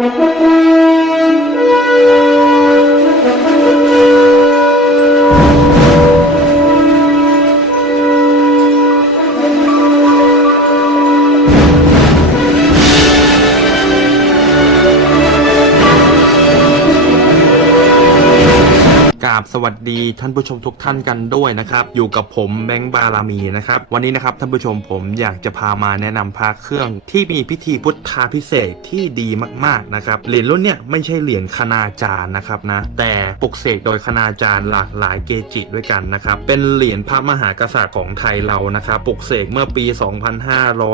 ก ราบสวัสดีท่านผู้ชมทุกท่านกันด้วยนะครับ อยู่กับผมแบงค์บารามีนะครับ วันนี้นะครับท่านผู้ชมผมอยากจะพามาแนะนำพระเครื่องที่มีพิธีพุทธาพิเศษที่ดีมากๆนะครับ เหรียญรุ่นเนี้ยไม่ใช่เหรียญคณาจารย์นะครับนะ แต่ปลุกเสกโดยคณาจารย์หลากหลายเกจิด้วยกันนะครับ เป็นเหรียญพระมหากษัตริย์ของไทยเรานะครับปลุกเสกเมื่อปี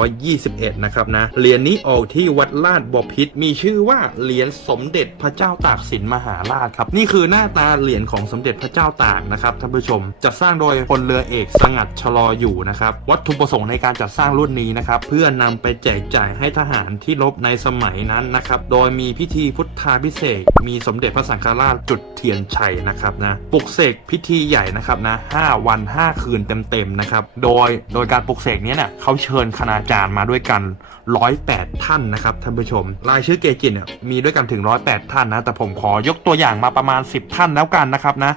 2521 นะครับนะ เหรียญนี้ออกที่วัดลาดบพิษมีชื่อว่าเหรียญสมเด็จพระเจ้าตากสินมหาราชครับ นี่คือหน้าตาเหรียญของสมเด็จพระเจ้าตากนะครับท่านผู้ชมจัดสร้างโดยพลเรือเอกสงัดชะลออยู่นะครับวัตถุประสงค์ในการจัดสร้างรุ่นนี้นะครับเพื่อนำไปแจกจ่ายให้ทหารที่รบในสมัยนั้นนะครับโดยมีพิธีพุทธาพิเศษมีสมเด็จพระสังฆราชจุดเทียนชัยนะครับนะปลุกเสกพิธีใหญ่นะครับนะ5วัน 5 คืนเต็มๆนะครับโดยโดยการปลุกเสกนี้เนี่ยเขาเชิญคณาจารย์มาด้วยกัน 108 ท่านนะครับท่านผู้ชม รายชื่อเกจิเนี่ยมีด้วยกันถึง 108 ท่านนะแต่ผมขอยกตัวอย่างมาประมาณ 10 ท่านแล้วกันนะครับนะ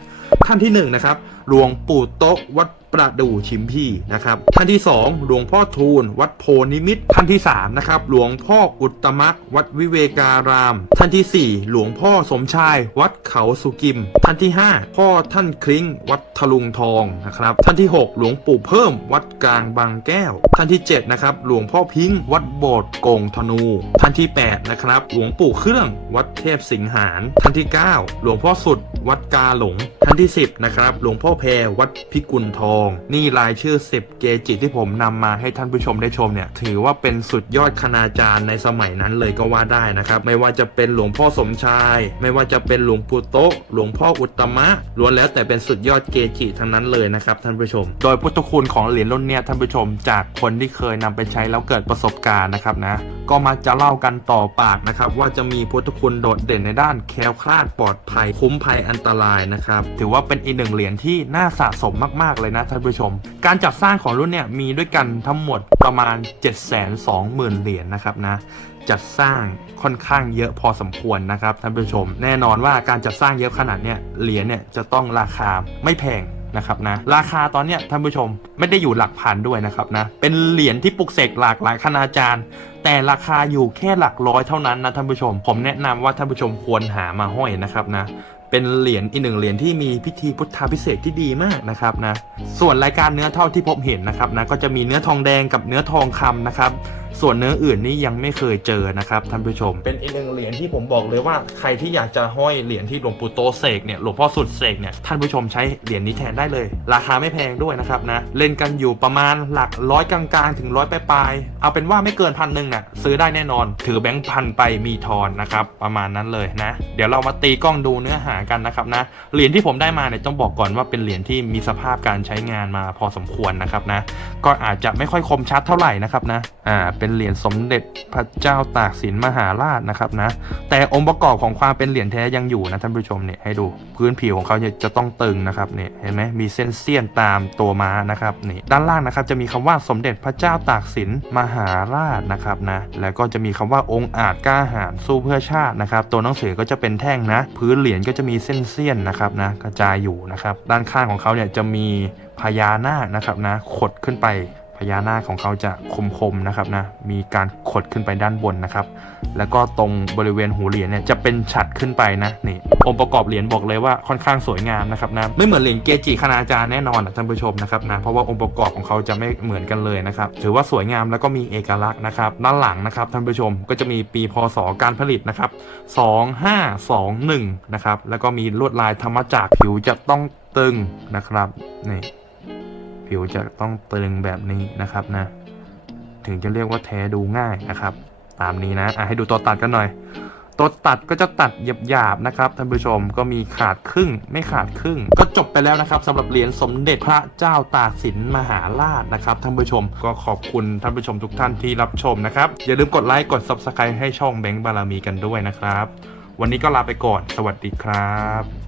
ท่านที่1นะครับ หลวงปู่โต๊ะวัดประดู่ชิมพี่นะครับท่านที่ 2 หลวงพ่อทูล วัดโพนิมิตรท่านที่3นะครับหลวงพ่ออุตมะวัดวิเวการาม ท่านทีสี่ 4 หลวงพ่อสมชาย วัดเขาสุกิม ท่านที่ 5 พ่อท่านคลิ้ง วัดทะลุงทองนะครับท่านที่ 6 หลวงปู่เพิ่ม วัดกลางบางแก้ว ท่านที่7นะครับหลวงพ่อพิงค์วัดโบสถ์โกงธนู ท่านที่8นะครับหลวงปู่เครื่อง วัดเทพสิงหานท่านที่ 9 หลวงพ่อสุด วัดกาหลง ท่านที่ 10 นะครับ หลวงพ่อแพรวัดพิกุลทอง นี่รายชื่อ 10 เกจิที่ผมนำมาให้ท่านผู้ชมได้ชมเนี่ย ถือว่าเป็นสุดยอดคณาจารย์ในสมัยนั้นเลยก็ว่าได้นะครับ ไม่ว่าจะเป็นหลวงพ่อสมชาย ไม่ว่าจะเป็นหลวงปู่โตะหลวงพ่ออุตมะล้วนแล้วแต่เป็นสุดยอดเกจิทั้งนั้นเลยนะครับท่านผู้ชม โดยพุทธคุณของเหรียญรุ่นเนี้ยท่านผู้ชม จากคนที่เคยนำไปใช้แล้วเกิดประสบการณ์นะครับนะก็มาจะเล่ากันต่อปากนะครับว่าจะมีพุทธคุณโดดเด่นในด้านแคล้วคลาดปลอดภัยคุ้มภัยอันตรายนะครับ ถือว่าเป็นอีกหนึ่งเหรียญที่น่าสะสมมากๆเลยนะท่านผู้ชม การจัดสร้างของรุ่นเนี่ยมีด้วยกันทั้งหมดประมาณ 720,000 เหรียญนะครับนะจัดสร้างค่อนข้างเยอะพอสมควรนะครับท่านผู้ชม แน่นอนว่าการจัดสร้างเยอะขนาดเนี้ยเหรียญเนี่ยจะต้องราคาไม่แพงนะครับนะราคาตอนเนี้ยท่านผู้ชมไม่ได้อยู่หลักพันด้วยนะครับนะเป็นเหรียญที่ปลุกเสกหลากหลายคณาจารย์ แต่ราคาอยู่แค่หลักร้อยเท่านั้นนะท่านผู้ชม ผมแนะนำว่าท่านผู้ชมควรหามาห้อยนะครับนะ เป็นเหรียญอีกหนึ่งเหรียญที่มีพิธีพุทธาพิเศษที่ดีมากนะครับนะส่วนรายการเนื้อเท่าที่พบเห็นนะครับนะก็จะมีเนื้อทองแดงกับเนื้อทองคำนะครับ ส่วนเนื้ออื่นนี่ยังไม่เคยเจอนะครับท่านผู้ชม เป็นอีกหนึ่งเหรียญที่ผมบอกเลยว่าใครที่อยากจะห้อยเหรียญที่หลวงปู่โตเสกเนี่ยหลวงพ่อสุดเสกเนี่ยท่านผู้ชมใช้เหรียญนี้แทนได้เลย ราคาไม่แพงด้วยนะครับนะเล่นกันอยู่ประมาณหลักร้อยกลางๆ ถึงร้อยปลายๆเอาเป็นว่าไม่เกินพันหนึ่งน่ะซื้อได้แน่นอน ถือแบงค์พันไปมีทอนนะครับประมาณนั้นเลยนะ เดี๋ยวเรามาตีกล้องดูเนื้อหากันนะครับนะเหรียญที่ผมได้มาเนี่ยต้องบอกก่อนว่าเป็นเหรียญที่มีสภาพการใช้งานมาพอสมควรนะครับนะก็อาจจะไม่ค่อยคมชัดเท่าไหร่นะครับนะอ่าเป็นเหรียญสมเด็จพระเจ้าตากสินมหาราชนะครับนะ แต่องค์ประกอบของความเป็นเหรียญแท้ยังอยู่นะท่านผู้ชมเนี่ยให้ดูพื้นผิวของเขาจะต้องตึงนะครับเนี่ยเห็นไหมมีเส้นเสี้ยนตามตัวม้านะครับนี่ด้านล่างนะครับจะมีคำว่าสมเด็จพระเจ้าตากสินมหาราชนะครับนะแล้วก็จะมีคำว่าองค์อาจกล้าหาญสู้เพื่อชาตินะครับตัวหนังสือก็จะเป็นแท่งนะ พื้นเหรียญก็จะมีเส้นเสี้ยนนะครับนะกระจายอยู่นะครับด้านข้างของเขาเนี่ยจะมีพญานาคนะครับนะขดขึ้นไป พญานาคของเขาจะคมๆนะครับนะมีการขดขึ้นไปด้านบนนะครับ แล้วก็ตรงบริเวณหูเหรียญเนี่ยจะเป็นฉัดขึ้นไปนะนี่องค์ประกอบเหรียญบอกเลยว่าค่อนข้างสวยงามนะครับนะไม่เหมือนเหรียญเกจิคณาจารย์แน่นอนนะท่านผู้ชมนะครับนะเพราะว่าองค์ประกอบของเขาจะไม่เหมือนกันเลยนะครับถือว่าสวยงามแล้วก็มีเอกลักษณ์นะครับด้านหลังนะครับท่านผู้ชมก็จะมีปีพศการผลิตนะครับ2521นะครับแล้วก็มีลวดลายธรรมจักรผิวจะต้องตึงนะครับนี่ ผิวจะต้องตึงแบบนี้นะครับนะ ถึงจะเรียกว่าแท้ดูง่ายนะครับ ตามนี้นะอะให้ดูตัวตัดกันหน่อย ตัวตัดก็จะตัดหยาบๆนะครับท่านผู้ชมก็มีขาดครึ่งไม่ขาดครึ่ง ก็จบไปแล้วนะครับสำหรับเหรียญสมเด็จพระเจ้าตากสินมหาราชนะครับท่านผู้ชมก็ขอบคุณท่านผู้ชมทุกท่านที่รับชมนะครับอย่าลืมกดไลค์กด subscribe ให้ช่องแบงค์บารมีกันด้วยนะครับ วันนี้ก็ลาไปก่อน สวัสดีครับ